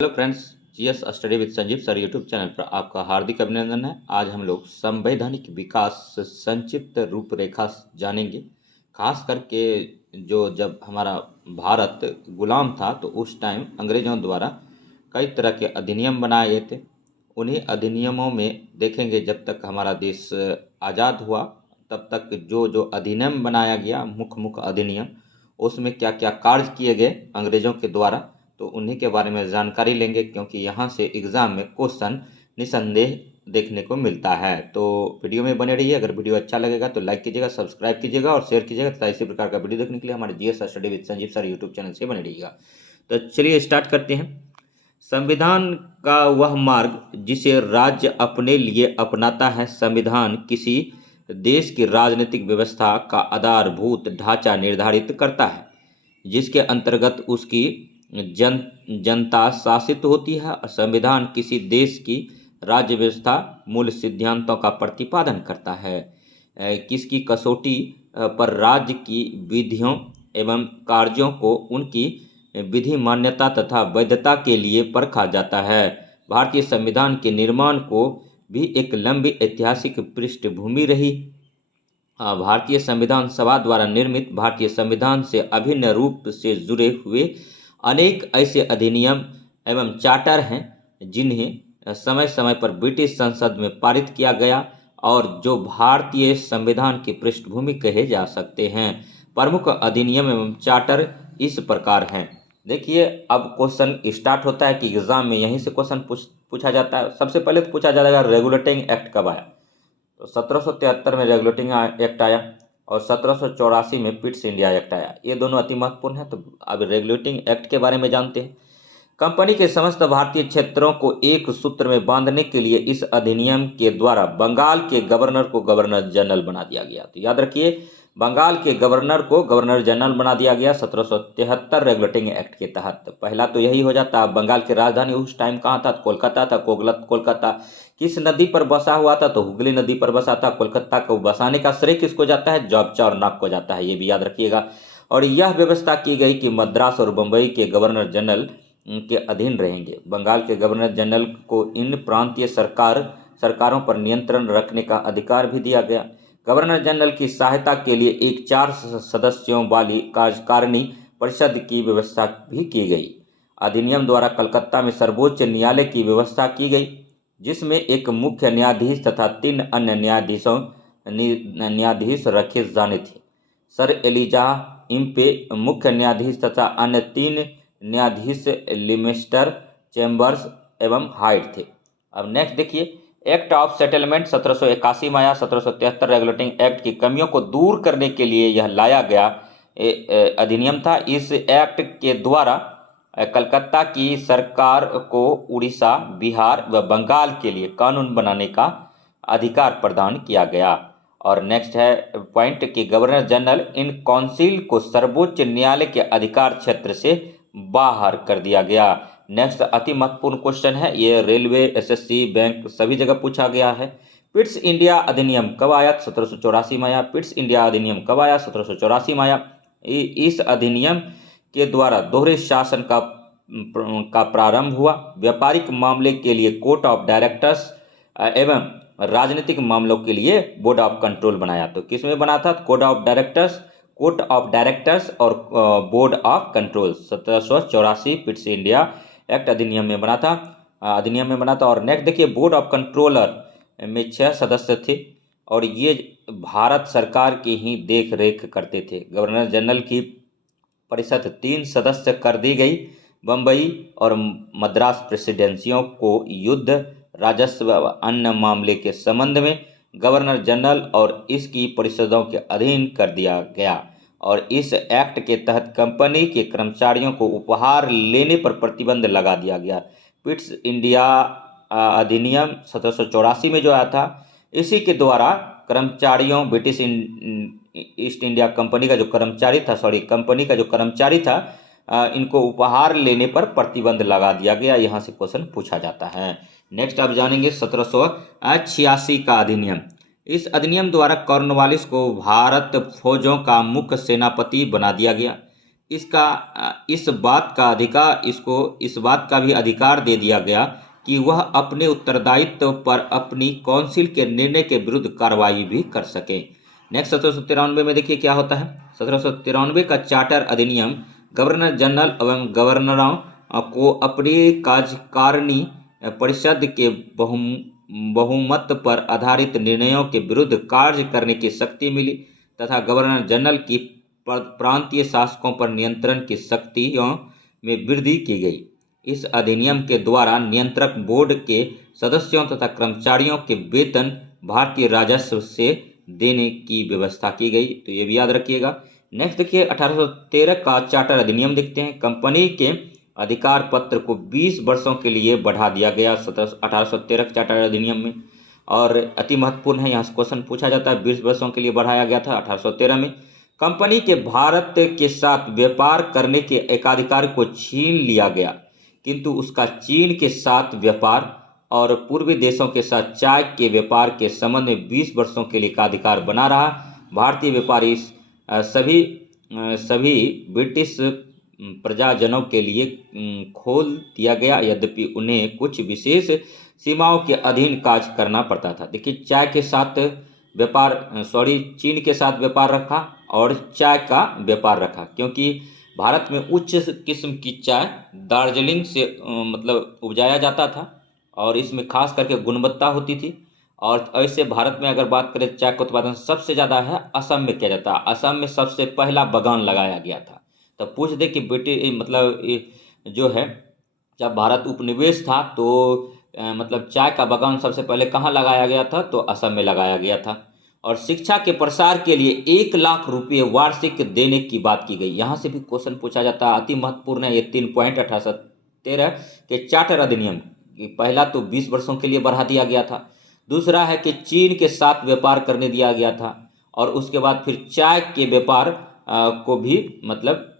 Hello friends, GS study with Sanjeev sir YouTube channel पर आपका हार्दिक अभिनंदन है। आज हम लोग संवैधानिक विकास संक्षिप्त रूपरेखा जानेंगे। खास करके जब हमारा भारत गुलाम था तो उस टाइम अंग्रेजों द्वारा कई तरह के अधिनियम बनाए गए थे। उन्हीं अधिनियमों में देखेंगे जब तक हमारा देश आज़ाद हुआ तब तक जो जो अधिनियम बनाया गया, मुख्य अधिनियम, उसमें क्या क्या कार्य किए गए अंग्रेजों के द्वारा, तो उन्हीं के बारे में जानकारी लेंगे क्योंकि यहाँ से एग्ज़ाम में क्वेश्चन निसंदेह देखने को मिलता है। तो वीडियो में बने रहिए। अगर वीडियो अच्छा लगेगा तो लाइक कीजिएगा, सब्सक्राइब कीजिएगा और शेयर कीजिएगा तथा इसी प्रकार का वीडियो देखने के लिए हमारे GS study with Sanjeev sir YouTube channel से बने रहिएगा। तो चलिए स्टार्ट करते हैं। संविधान का वह मार्ग जिसे राज्य अपने लिए अपनाता है। संविधान किसी देश की राजनीतिक व्यवस्था का आधारभूत ढांचा निर्धारित करता है जिसके अंतर्गत उसकी जनता शासित होती है। संविधान किसी देश की राज्य व्यवस्था मूल सिद्धांतों का प्रतिपादन करता है। किसकी कसौटी पर राज्य की विधियों एवं कार्यों को उनकी विधि मान्यता तथा वैधता के लिए परखा जाता है। भारतीय संविधान के निर्माण को भी एक लंबी ऐतिहासिक पृष्ठभूमि रही। भारतीय संविधान सभा द्वारा निर्मित भारतीय संविधान से अभिन्न रूप से जुड़े हुए अनेक ऐसे अधिनियम एवं चार्टर हैं जिन्हें समय समय पर ब्रिटिश संसद में पारित किया गया और जो भारतीय संविधान की पृष्ठभूमि कहे जा सकते हैं। प्रमुख अधिनियम एवं चार्टर इस प्रकार हैं। देखिए, अब क्वेश्चन स्टार्ट होता है कि एग्जाम में यहीं से क्वेश्चन पूछा जाता है। सबसे पहले तो पूछा जाएगा रेगुलेटिंग एक्ट कब आया। तो 1773 में रेगुलेटिंग एक्ट आया और 1784 में पिट्स इंडिया एक्ट आया। ये दोनों अति महत्वपूर्ण है। तो अब रेगुलेटिंग एक्ट के बारे में जानते हैं। कंपनी के समस्त भारतीय क्षेत्रों को एक सूत्र में बांधने के लिए इस अधिनियम के द्वारा बंगाल के गवर्नर को गवर्नर जनरल बना दिया गया। तो याद रखिए, बंगाल के गवर्नर को गवर्नर जनरल बना दिया गया 1773 रेगुलेटिंग एक्ट के तहत। पहला तो यही हो जाता। बंगाल की राजधानी उस टाइम कहाँ था? कोलकाता था। कोलकाता किस नदी पर बसा हुआ था? तो हुगली नदी पर बसा था। कोलकाता को बसाने का श्रेय किसको जाता है? जॉर्ज चार्नक को जाता है। ये भी याद रखिएगा। और यह व्यवस्था की गई कि मद्रास और बम्बई के गवर्नर जनरल के अधीन रहेंगे। बंगाल के गवर्नर जनरल को इन प्रांतीय सरकारों पर नियंत्रण रखने का अधिकार भी दिया गया। गवर्नर जनरल की सहायता के लिए एक 4 सदस्यों वाली कार्यकारिणी परिषद की व्यवस्था भी की गई। अधिनियम द्वारा कलकत्ता में सर्वोच्च न्यायालय की व्यवस्था की गई जिसमें एक मुख्य न्यायाधीश तथा 3 अन्य न्यायाधीश रखे जाने थे। सर एलिजा इम्पे मुख्य न्यायाधीश तथा अन्य 3 न्यायाधीश लिमेस्टर, चैम्बर्स एवं हाइट थे। अब नेक्स्ट देखिए, एक्ट ऑफ सेटलमेंट 1781 में आया। 1773 रेगुलेटिंग एक्ट की कमियों को दूर करने के लिए यह लाया गया अधिनियम था। इस एक्ट के द्वारा कलकत्ता की सरकार को उड़ीसा, बिहार व बंगाल के लिए कानून बनाने का अधिकार प्रदान किया गया। और नेक्स्ट है पॉइंट कि गवर्नर जनरल इन काउंसिल को सर्वोच्च न्यायालय के अधिकार क्षेत्र से बाहर कर दिया गया। नेक्स्ट अति महत्वपूर्ण क्वेश्चन है, ये रेलवे, एसएससी, बैंक सभी जगह पूछा गया है। पिट्स इंडिया अधिनियम कब आया? 1784 में आया। पिट्स इंडिया अधिनियम कब आया? 1784 में आया। इस अधिनियम के द्वारा दोहरे शासन का प्रारंभ हुआ। व्यापारिक मामले के लिए कोर्ट ऑफ डायरेक्टर्स एवं राजनीतिक मामलों के लिए बोर्ड ऑफ कंट्रोल बनाया। तो किसमें बना था? कोर्ट ऑफ डायरेक्टर्स और board of control 1784 Pitt's India act अधिनियम में बना था। और नेक्स्ट देखिए, बोर्ड ऑफ कंट्रोलर में 6 सदस्य थे और ये भारत सरकार की ही देख रेख करते थे। गवर्नर जनरल की परिषद 3 सदस्य कर दी गई। बम्बई और मद्रास प्रेसिडेंसियों को युद्ध, राजस्व व अन्य मामले के संबंध में गवर्नर जनरल और इसकी परिषदों के अधीन कर दिया गया। और इस एक्ट के तहत कंपनी के कर्मचारियों को उपहार लेने पर प्रतिबंध लगा दिया गया। पिट्स इंडिया अधिनियम 1784 में जो आया था, इसी के द्वारा कर्मचारियों, ब्रिटिश ईस्ट इंडिया कंपनी का जो कर्मचारी था, इनको उपहार लेने पर प्रतिबंध लगा दिया गया। यहाँ से क्वेश्चन पूछा जाता है। नेक्स्ट आप जानेंगे 1786 का अधिनियम। इस अधिनियम द्वारा कॉर्नवालिस को भारत फौजों का मुख्य सेनापति बना दिया गया। इस बात का भी अधिकार दे दिया गया कि वह अपने उत्तरदायित्व पर अपनी काउंसिल के निर्णय के विरुद्ध कार्रवाई भी कर सके। नेक्स्ट 1793 में देखिए क्या होता है। 1793 का चार्टर अधिनियम गवर्नर जनरल एवं गवर्नरों को अपनी कार्यकारिणी परिषद के बहुमत पर आधारित निर्णयों के विरुद्ध कार्य करने की शक्ति मिली तथा गवर्नर जनरल की प्रांतीय शासकों पर नियंत्रण की शक्तियों में वृद्धि की गई। इस अधिनियम के द्वारा नियंत्रक बोर्ड के सदस्यों तथा कर्मचारियों के वेतन भारतीय राजस्व से देने की व्यवस्था की गई, तो ये भी याद रखिएगा। नेक्स्ट देखिए 1813 का चार्टर अधिनियम देखते हैं। कंपनी के अधिकार पत्र को 20 वर्षों के लिए बढ़ा दिया गया 1813 चार्टर अधिनियम में, और अति महत्वपूर्ण है, यहाँ से क्वेश्चन पूछा जाता है। 20 वर्षों के लिए बढ़ाया गया था 1813 में। कंपनी के भारत के साथ व्यापार करने के एकाधिकार को छीन लिया गया, किंतु उसका चीन के साथ व्यापार और पूर्वी देशों के साथ चाय के व्यापार के संबंध में 20 वर्षों के लिए एकाधिकार बना रहा। भारतीय व्यापारी सभी ब्रिटिश प्रजाजनों के लिए खोल दिया गया, यद्यपि उन्हें कुछ विशेष सीमाओं के अधीन कार्य करना पड़ता था। देखिए चाय के साथ चीन के साथ व्यापार रखा और चाय का व्यापार रखा, क्योंकि भारत में उच्च किस्म की चाय दार्जिलिंग से मतलब उपजाया जाता था और इसमें खास करके गुणवत्ता होती थी। और ऐसे भारत में अगर बात करें चाय का उत्पादन सबसे ज़्यादा है असम में किया जाता है। असम में सबसे पहला बागान लगाया गया था। तो पूछ दे कि जो है जब भारत उपनिवेश था तो मतलब चाय का बागान सबसे पहले कहाँ लगाया गया था, तो असम में लगाया गया था। और शिक्षा के प्रसार के लिए 1 लाख रुपये वार्षिक देने की बात की गई। यहाँ से भी क्वेश्चन पूछा जाता है, अति महत्वपूर्ण है ये 3 पॉइंट 1813 के चार्टर अधिनियम। पहला तो 20 वर्षों के लिए बढ़ा दिया गया था, दूसरा है कि चीन के साथ व्यापार करने दिया गया था, और उसके बाद फिर चाय के व्यापार को भी मतलब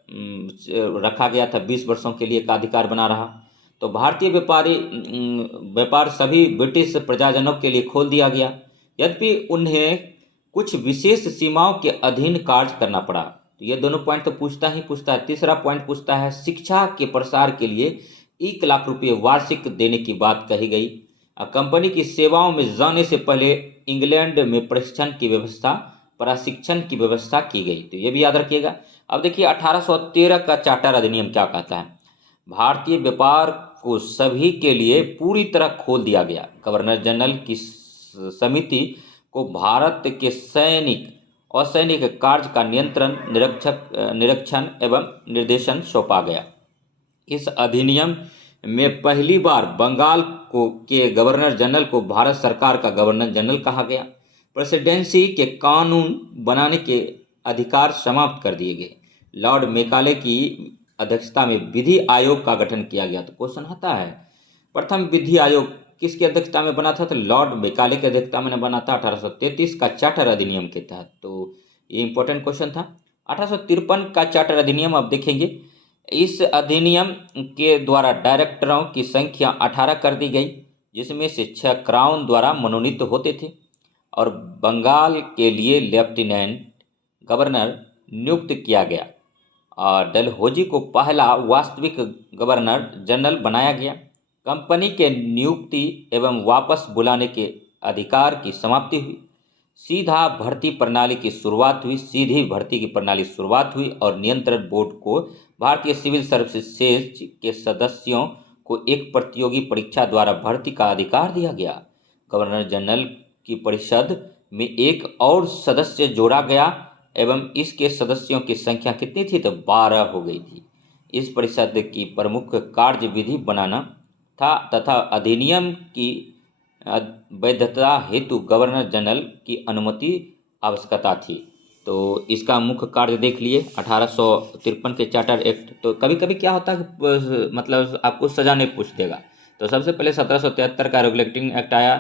रखा गया था, 20 वर्षों के लिए का अधिकार बना रहा। तो भारतीय व्यापार सभी ब्रिटिश प्रजाजनों के लिए खोल दिया गया, यद्यपि उन्हें कुछ विशेष सीमाओं के अधीन कार्य करना पड़ा। तो ये दोनों पॉइंट तो पूछता है। तीसरा पॉइंट पूछता है शिक्षा के प्रसार के लिए 1 लाख रुपये वार्षिक देने की बात कही गई। कंपनी की सेवाओं में जाने से पहले इंग्लैंड में प्रशिक्षण की व्यवस्था की गई, तो ये भी याद रखिएगा। अब देखिए 1813 का चार्टर अधिनियम क्या कहता है। भारतीय व्यापार को सभी के लिए पूरी तरह खोल दिया गया। गवर्नर जनरल की समिति को भारत के असैनिक कार्य का निरीक्षण एवं निर्देशन सौंपा गया। इस अधिनियम में पहली बार बंगाल के गवर्नर जनरल को भारत सरकार का गवर्नर जनरल कहा गया। प्रेसिडेंसी के कानून बनाने के अधिकार समाप्त कर दिए गए। लॉर्ड मेकाले की अध्यक्षता में विधि आयोग का गठन किया गया। तो क्वेश्चन आता है प्रथम विधि आयोग किसकी अध्यक्षता में बना था, तो लॉर्ड मेकाले की अध्यक्षता में बना था 1833 का चार्टर अधिनियम के तहत। तो ये इंपॉर्टेंट क्वेश्चन था। 1853 का चार्टर अधिनियम अब देखेंगे। इस अधिनियम के द्वारा डायरेक्टरों की संख्या 18 कर दी गई, जिसमें से 6 क्राउन द्वारा मनोनीत होते थे, और बंगाल के लिए लेफ्टिनेंट गवर्नर नियुक्त किया गया, और डलहौजी को पहला वास्तविक गवर्नर जनरल बनाया गया। कंपनी के नियुक्ति एवं वापस बुलाने के अधिकार की समाप्ति हुई। सीधी भर्ती की शुरुआत हुई और नियंत्रण बोर्ड को भारतीय सिविल सर्विसेज के सदस्यों को एक प्रतियोगी परीक्षा द्वारा भर्ती का अधिकार दिया गया। गवर्नर जनरल की परिषद में एक और सदस्य जोड़ा गया एवं इसके सदस्यों की संख्या कितनी थी, तो 12 हो गई थी। इस परिषद की प्रमुख कार्य विधि बनाना था तथा अधिनियम की वैधता हेतु गवर्नर जनरल की अनुमति आवश्यकता थी। तो इसका मुख्य कार्य देख लिए 1853 के चार्टर एक्ट। तो कभी कभी क्या होता है कि मतलब आपको सजा नहीं पूछ देगा। तो सबसे पहले 1773 का रेगुलेटिंग एक्ट आया,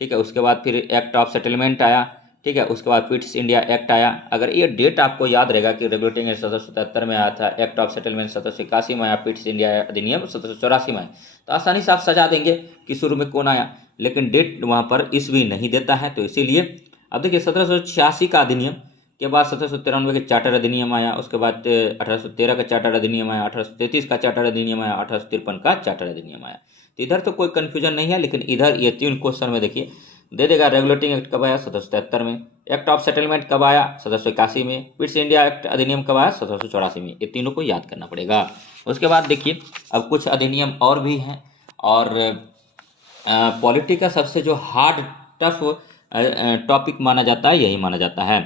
ठीक है। उसके बाद फिर एक्ट ऑफ सेटलमेंट आया, ठीक है। उसके बाद पिट्स इंडिया एक्ट आया। अगर ये डेट आपको याद रहेगा कि रेगुलेटिंग एक्ट 1777 में आया था, एक्ट ऑफ सेटलमेंट 1781 में आया, पिट्स इंडिया अधिनियम 1784 में आया, तो आसानी से आप सजा देंगे कि शुरू में कौन आया, लेकिन डेट वहाँ पर ईस्वी नहीं देता है। तो इसीलिए अब देखिए 1786 का अधिनियम के बाद 1793 के चार्टर अधिनियम आया, उसके बाद 1813 का चार्टर अधिनियम आया, 1833 का चार्टर अधिनियम आया, 1853 का चार्टर अधिनियम आया। तो इधर तो कोई कन्फ्यूजन नहीं है, लेकिन इधर ये 3 क्वेश्चन में देखिए दे देगा। रेगुलेटिंग एक्ट कब आया? 1773 में। एक्ट ऑफ सेटलमेंट कब आया? 1781 में। पिट्स इंडिया एक्ट अधिनियम कब आया? 1784 में। ये तीनों को याद करना पड़ेगा। उसके बाद देखिए अब कुछ अधिनियम और भी हैं, और पॉलिटी का सबसे जो हार्ड टफ टॉपिक माना जाता है, यही माना जाता है।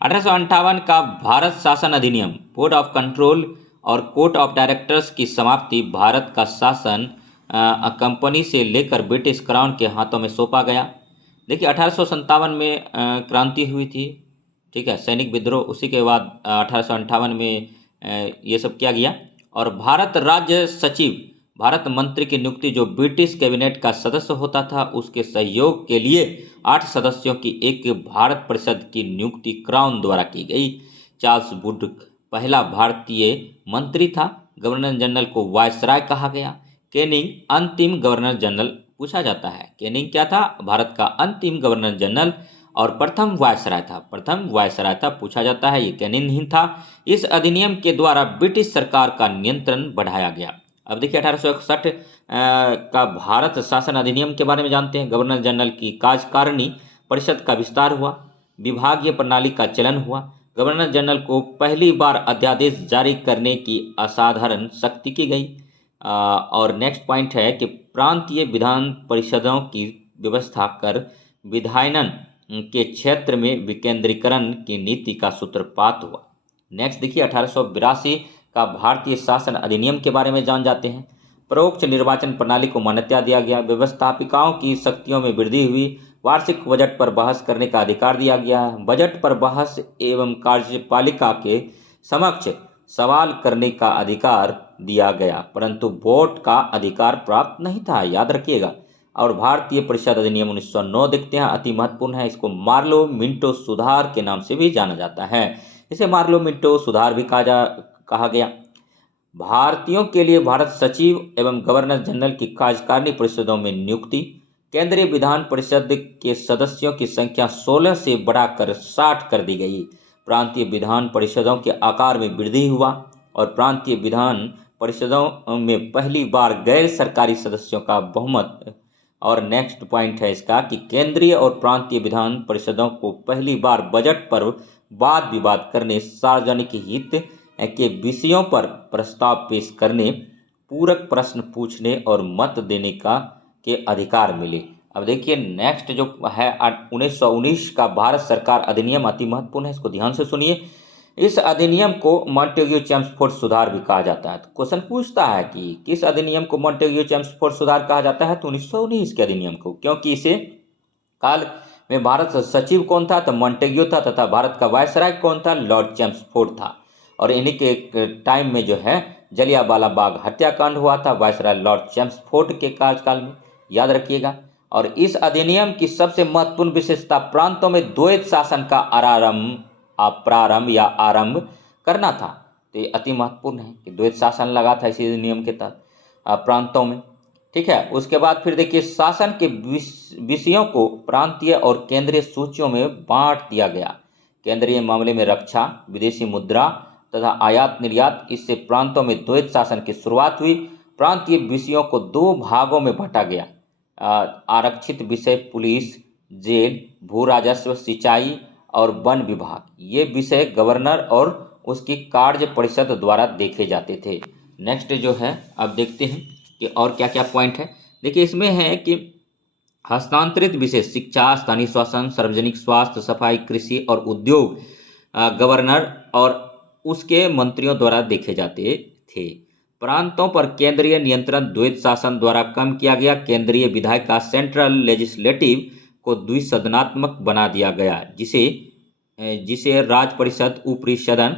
1858 का भारत शासन अधिनियम, बोर्ड ऑफ कंट्रोल और कोर्ट ऑफ डायरेक्टर्स की समाप्ति, भारत का शासन कंपनी से लेकर ब्रिटिश क्राउन के हाथों में सौंपा गया। देखिए 1857 में क्रांति हुई थी, ठीक है, सैनिक विद्रोह। उसी के बाद 1858 में ये सब किया गया। और भारत राज्य सचिव, भारत मंत्री की नियुक्ति जो ब्रिटिश कैबिनेट का सदस्य होता था, उसके सहयोग के लिए 8 सदस्यों की एक भारत परिषद की नियुक्ति क्राउन द्वारा की गई। चार्ल्स वुड पहला भारतीय मंत्री था। गवर्नर जनरल को वायसराय कहा गया। कैनिंग अंतिम गवर्नर जनरल पूछा जाता है। कैनिंग क्या था? भारत का अंतिम गवर्नर जनरल। और प्रथम वायसराय था, पूछा जाता है, ये कैनिंग ही था। इस अधिनियम के द्वारा ब्रिटिश सरकार का नियंत्रण बढ़ाया गया। अब देखिए 1861 का भारत शासन अधिनियम के बारे में जानते हैं। गवर्नर जनरल की कार्यकारिणी परिषद का विस्तार हुआ, विभागीय प्रणाली का चलन हुआ। गवर्नर जनरल को पहली बार अध्यादेश जारी करने की असाधारण शक्ति की गई। और नेक्स्ट पॉइंट है कि प्रांतीय विधान परिषदों की व्यवस्था कर विधायन के क्षेत्र में विकेंद्रीकरण की नीति का सूत्रपात हुआ। नेक्स्ट देखिए 1882 का भारतीय शासन अधिनियम के बारे में जान जाते हैं। परोक्ष निर्वाचन प्रणाली को मान्यता दिया गया। व्यवस्थापिकाओं की शक्तियों में वृद्धि हुई। वार्षिक बजट पर बहस करने का अधिकार दिया गया। बजट पर बहस एवं कार्यपालिका के समक्ष सवाल करने का अधिकार दिया गया, परंतु वोट का अधिकार प्राप्त नहीं था, याद रखिएगा। और भारतीय परिषद अधिनियम 1909 देखते हैं, अति महत्वपूर्ण है। इसको मार्लो मिंटो सुधार के नाम से भी जाना जाता है। इसे मार्लो मिंटो सुधार भी कहा गया। भारतीयों के लिए भारत सचिव एवं गवर्नर जनरल की कार्यकारिणी परिषदों में नियुक्ति। केंद्रीय विधान परिषद के सदस्यों की संख्या 16 से बढ़ाकर 60 कर दी गई। प्रांतीय विधान परिषदों के आकार में वृद्धि हुआ और प्रांतीय विधान परिषदों में पहली बार गैर सरकारी सदस्यों का बहुमत। और नेक्स्ट पॉइंट है इसका कि केंद्रीय और प्रांतीय विधान परिषदों को पहली बार बजट पर वाद विवाद करने, सार्वजनिक हित के विषयों पर प्रस्ताव पेश करने, पूरक प्रश्न पूछने और मत देने के अधिकार मिले। अब देखिए नेक्स्ट जो है 1919 का भारत सरकार अधिनियम अति महत्वपूर्ण है, इसको ध्यान से सुनिए। इस अधिनियम को मॉन्टेग्यू चेम्सफोर्ड सुधार भी कहा जाता है। तो क्वेश्चन पूछता है कि किस अधिनियम को मॉन्टेग्यू चेम्सफोर्ड सुधार कहा जाता है? तो 1919 के अधिनियम को, क्योंकि इसे काल में भारत सचिव कौन था? तो मॉन्टेग्यू था, तथा भारत का वायसराय कौन था? लॉर्ड चेम्सफोर्ड था। और इन्हीं के टाइम में जो है जलियांवाला बाग हत्याकांड हुआ था, वायसराय लॉर्ड चेम्सफोर्ड के कार्यकाल में, याद रखिएगा। और इस अधिनियम की सबसे महत्वपूर्ण विशेषता प्रांतों में द्वैत शासन का प्रारंभ या आरंभ करना था। तो ये अति महत्वपूर्ण है कि द्वैत शासन लगा था इसी नियम के तहत प्रांतों में, ठीक है। उसके बाद फिर देखिए शासन के विषयों को प्रांतीय और केंद्रीय सूचियों में बांट दिया गया। केंद्रीय मामले में रक्षा, विदेशी मुद्रा तथा आयात निर्यात, इससे प्रांतों में द्वैत शासन की शुरुआत हुई। प्रांतीय विषयों को 2 भागों में बांटा गया। आरक्षित विषय पुलिस, जेल, भू राजस्व, सिंचाई और वन विभाग, ये विषय गवर्नर और उसकी कार्य परिषद द्वारा देखे जाते थे। नेक्स्ट जो है अब देखते हैं कि और क्या क्या पॉइंट है। देखिए इसमें है कि हस्तांतरित विषय शिक्षा, स्थानीय शासन, सार्वजनिक स्वास्थ्य, सफाई, कृषि और उद्योग गवर्नर और उसके मंत्रियों द्वारा देखे जाते थे। प्रांतों पर केंद्रीय नियंत्रण द्वैत शासन द्वारा कम किया गया। केंद्रीय विधायिका का सेंट्रल लेजिस्लेटिव को द्विसदनात्मक बना दिया गया, जिसे राज परिषद, ऊपरी सदन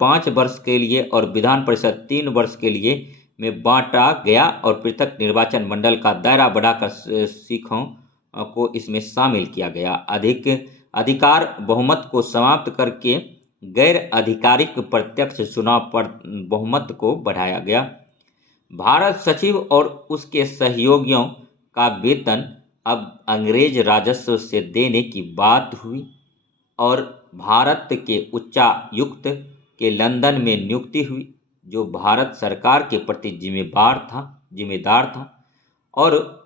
5 वर्ष के लिए और विधान परिषद 3 वर्ष के लिए में बांटा गया। और पृथक निर्वाचन मंडल का दायरा बढ़ाकर सिखों को इसमें शामिल किया गया। अधिकार बहुमत को समाप्त करके गैर आधिकारिक प्रत्यक्ष चुनाव पर बहुमत को बढ़ाया गया। भारत सचिव और उसके सहयोगियों का वेतन अब अंग्रेज राजस्व से देने की बात हुई। और भारत के उच्चायुक्त के लंदन में नियुक्ति हुई, जो भारत सरकार के प्रति जिम्मेदार था और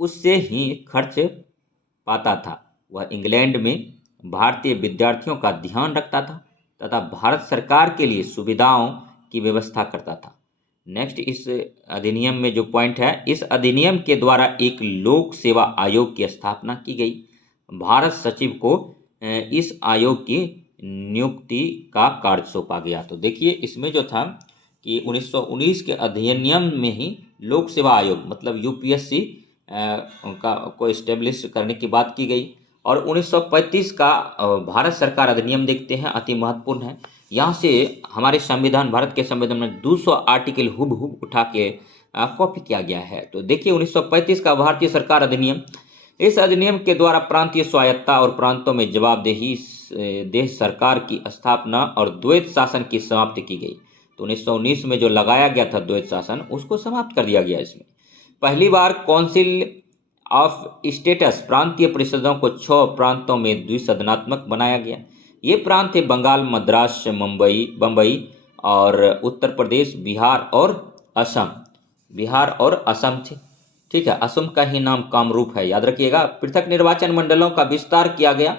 उससे ही खर्च पाता था। वह इंग्लैंड में भारतीय विद्यार्थियों का ध्यान रखता था तथा भारत सरकार के लिए सुविधाओं की व्यवस्था करता था। नेक्स्ट, इस अधिनियम में जो पॉइंट है, इस अधिनियम के द्वारा एक लोक सेवा आयोग की स्थापना की गई। भारत सचिव को इस आयोग की नियुक्ति का कार्य सौंपा गया। तो देखिए इसमें जो था कि 1919 के अधिनियम में ही लोक सेवा आयोग मतलब यूपीएससी का को इस्टेब्लिश करने की बात की गई। और 1935 का भारत सरकार अधिनियम देखते हैं, अति महत्वपूर्ण है। यहाँ से हमारे संविधान, भारत के संविधान में 200 आर्टिकल हुबहू उठा के कॉपी किया गया है। तो देखिए 1935 का भारतीय सरकार अधिनियम, इस अधिनियम के द्वारा प्रांतीय स्वायत्ता और प्रांतों में जवाबदेही देश सरकार की स्थापना और द्वैत शासन की समाप्ति की गई। तो 1919 में जो लगाया गया था द्वैत शासन, उसको समाप्त कर दिया गया। इसमें पहली बार काउंसिल ऑफ स्टेट्स प्रांतीय परिषदों को 6 प्रांतों में द्विसदनात्मक बनाया गया। ये प्रांत है बंगाल, मद्रास, बम्बई और उत्तर प्रदेश, बिहार और असम थे। ठीक है, असम का ही नाम कामरूप है, याद रखिएगा। पृथक निर्वाचन मंडलों का विस्तार किया गया।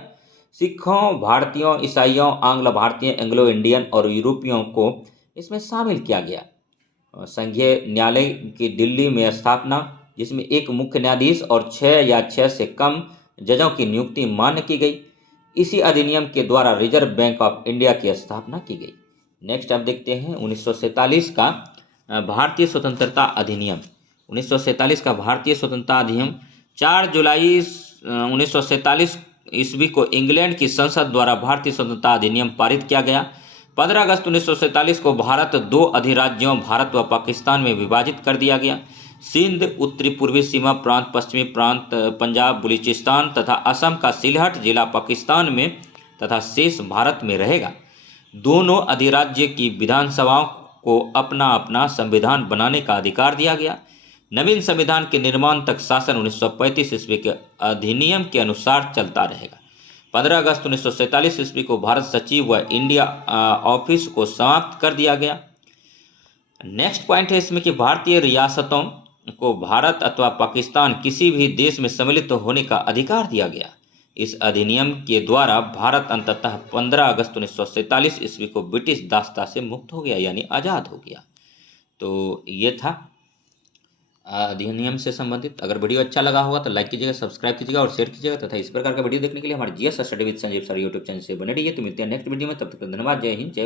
सिखों, भारतीयों, ईसाइयों, आंग्ल भारतीय, एंग्लो इंडियन और यूरोपियों को इसमें शामिल किया गया। संघीय न्यायालय की दिल्ली में स्थापना, जिसमें एक मुख्य न्यायाधीश और 6 या 6 से कम जजों की नियुक्ति मान्य की गई। इसी अधिनियम के द्वारा रिजर्व बैंक ऑफ इंडिया की स्थापना की गई। नेक्स्ट आप देखते हैं 1947 का भारतीय स्वतंत्रता अधिनियम। 1947 का भारतीय स्वतंत्रता अधिनियम 4 जुलाई 1947 ईस्वी को इंग्लैंड की संसद द्वारा भारतीय स्वतंत्रता अधिनियम पारित किया गया। 15 अगस्त 1947 को भारत 2 अधिराज्यों भारत व पाकिस्तान में विभाजित कर दिया गया। सिंध उत्तरी पूर्वी सीमा प्रांत, पश्चिमी प्रांत पंजाब, बलूचिस्तान तथा असम का सिलहट जिला पाकिस्तान में तथा शेष भारत में रहेगा। दोनों अधिराज्य की विधानसभाओं को अपना अपना संविधान बनाने का अधिकार दिया गया। नवीन संविधान के निर्माण तक शासन 1935 ईस्वी के अधिनियम के अनुसार चलता रहेगा। 15 अगस्त 1947 ईस्वी को भारत सचिव व इंडिया ऑफिस को समाप्त कर दिया गया। नेक्स्ट पॉइंट है इसमें कि भारतीय रियासतों को भारत अथवा पाकिस्तान किसी भी देश में सम्मिलित होने का अधिकार दिया गया। इस अधिनियम के द्वारा भारत अंततः 15 अगस्त 1947 ईस्वी को ब्रिटिश दासता से मुक्त हो गया, यानी आज़ाद हो गया। तो ये था अधिनियम से संबंधित। अगर वीडियो अच्छा लगा होगा तो लाइक कीजिएगा, सब्सक्राइब कीजिएगा और शेयर कीजिएगा तथा इस प्रकार का वीडियो देखने के लिए हमारे GS study with Sanjeev sir YouTube channel से बने रहिए। तो मिलते हैं नेक्स्ट वीडियो में, तब तक धन्यवाद। जय हिंद, जय भारत।